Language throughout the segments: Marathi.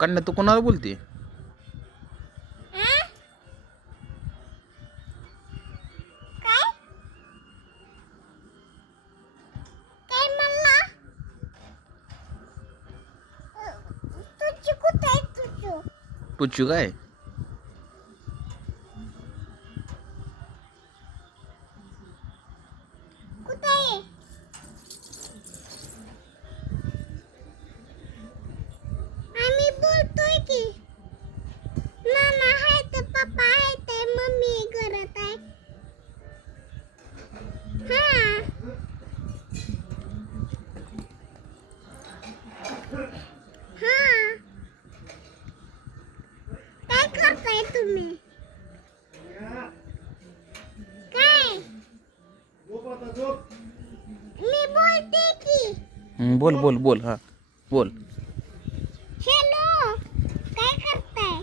कन्या तू कोणाला बोलते? आ? काय? बोल बोल बोल हा. बोल. हॅलो काय करताय?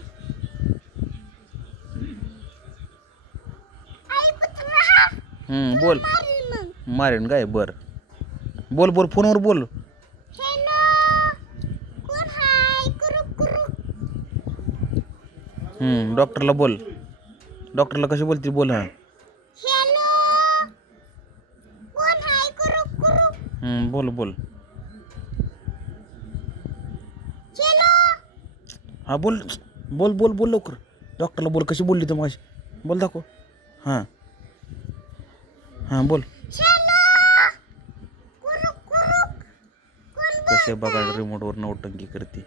ऐकूच राहा हं, बोल. मारेन काय? बर. बोल बोल फोनवर बोल. हॅलो कोण हाय? कुरुक कुरुक. हं, डॉक्टरला बोल. डॉक्टरला कशी बोलते बोल हां. हॅलो कोण हाय? कुरुक कुरुक. हं, बोल बोल. हा बोल बोल बोल बोल लवकर. डॉक्टरला बोल कशी बोलली तर माझी बोल दाखव. हां. हां बोल. कसे बघा रिमोटवर नौटंकी करते.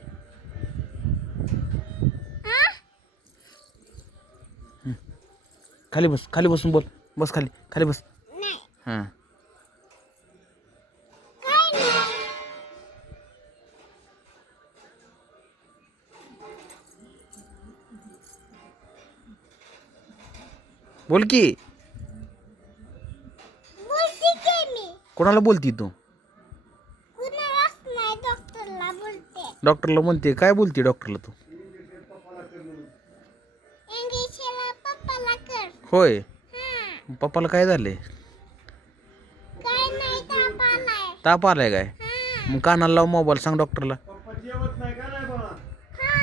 खाली बस खाली बसून बोल. बस खाली खाली बस. नाही. हां. बोल की. बोलते की मी. कोणाला बोलती तू? डॉक्टरला बोलते. डॉक्टरला म्हणते काय बोलते डॉक्टरला तू? इंग्लिशला पप्पाला कर. होय. हा. पप्पाला काय झाले काय नाही ताप आलाय. काय? हा. मग कानाला लाव मोबाईल सांग डॉक्टरला. हा.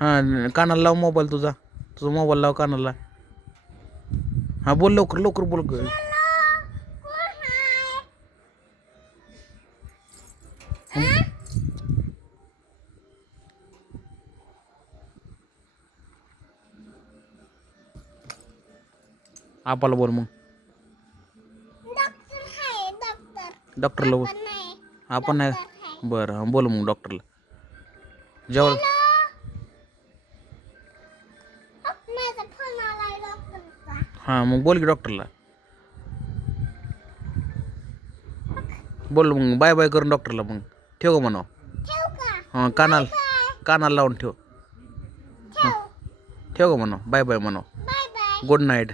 हां कानाला लाव मोबाईल तुझा. तुझा मोबाईल लाव कानाला. हां बोल लवकर लवकर बोल ग. आपाला बोल मग. डॉक्टरला बोल पण आपण नाही. बरं बोल मग डॉक्टरला. जेवण हां मग बोल की डॉक्टरला बोल मग बाय बाय करून डॉक्टरला मग. ठेव का का हां कानाला कानाला लावून ठेव. ठेव ठेव का म्हणावं? Bye bye bye good night